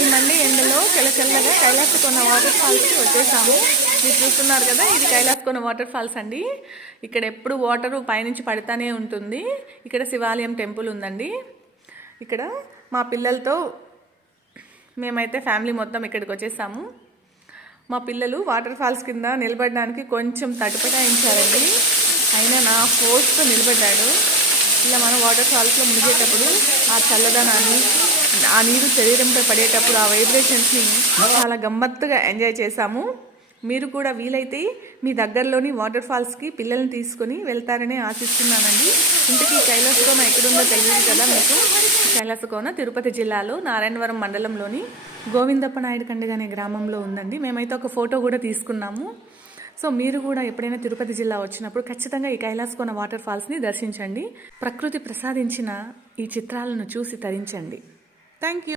ఈ మండి ఎండలో చల్లగా కైలాసకొన వాటర్ ఫాల్స్కి వచ్చేసాము. మీరు చూస్తున్నారు కదా, ఇది కైలాసకొన వాటర్ ఫాల్స్ అండి. ఇక్కడ ఎప్పుడు వాటర్ పైనుంచి పడుతూనే ఉంటుంది. ఇక్కడ శివాలయం టెంపుల్ ఉందండి. ఇక్కడ మా పిల్లలతో మేమైతే ఫ్యామిలీ మొత్తం ఇక్కడికి వచ్చేసాము. మా పిల్లలు వాటర్ ఫాల్స్ కింద నిలబడడానికి కొంచెం తటపటాయించారండి. అయినా నా ఫోర్స్తో నిలబడ్డాడు. ఇలా మనం వాటర్ ఫాల్స్లో మునిగేటప్పుడు ఆ చల్లదనాన్ని, ఆ నీరు శరీరంపై పడేటప్పుడు ఆ వైబ్రేషన్స్ని చాలా గమ్మత్తుగా ఎంజాయ్ చేశాము. మీరు కూడా వీలైతే మీ దగ్గరలోని వాటర్ ఫాల్స్కి పిల్లల్ని తీసుకొని వెళ్తారని ఆశిస్తున్నానండి. ఇంతకీ కైలాసకోన ఎక్కడుందో తెలియదు కదా మీకు. కైలాసకోన తిరుపతి జిల్లాలో నారాయణవరం మండలంలోని గోవిందప్ప నాయుడు కండిగ అనే గ్రామంలో ఉందండి. మేమైతే ఒక ఫోటో కూడా తీసుకున్నాము. సో మీరు కూడా ఎప్పుడైనా తిరుపతి జిల్లా వచ్చినప్పుడు ఖచ్చితంగా ఈ కైలాసకోన వాటర్ ఫాల్స్ని దర్శించండి. ప్రకృతి ప్రసాదించిన ఈ చిత్రాలను చూసి తరించండి. Thank you.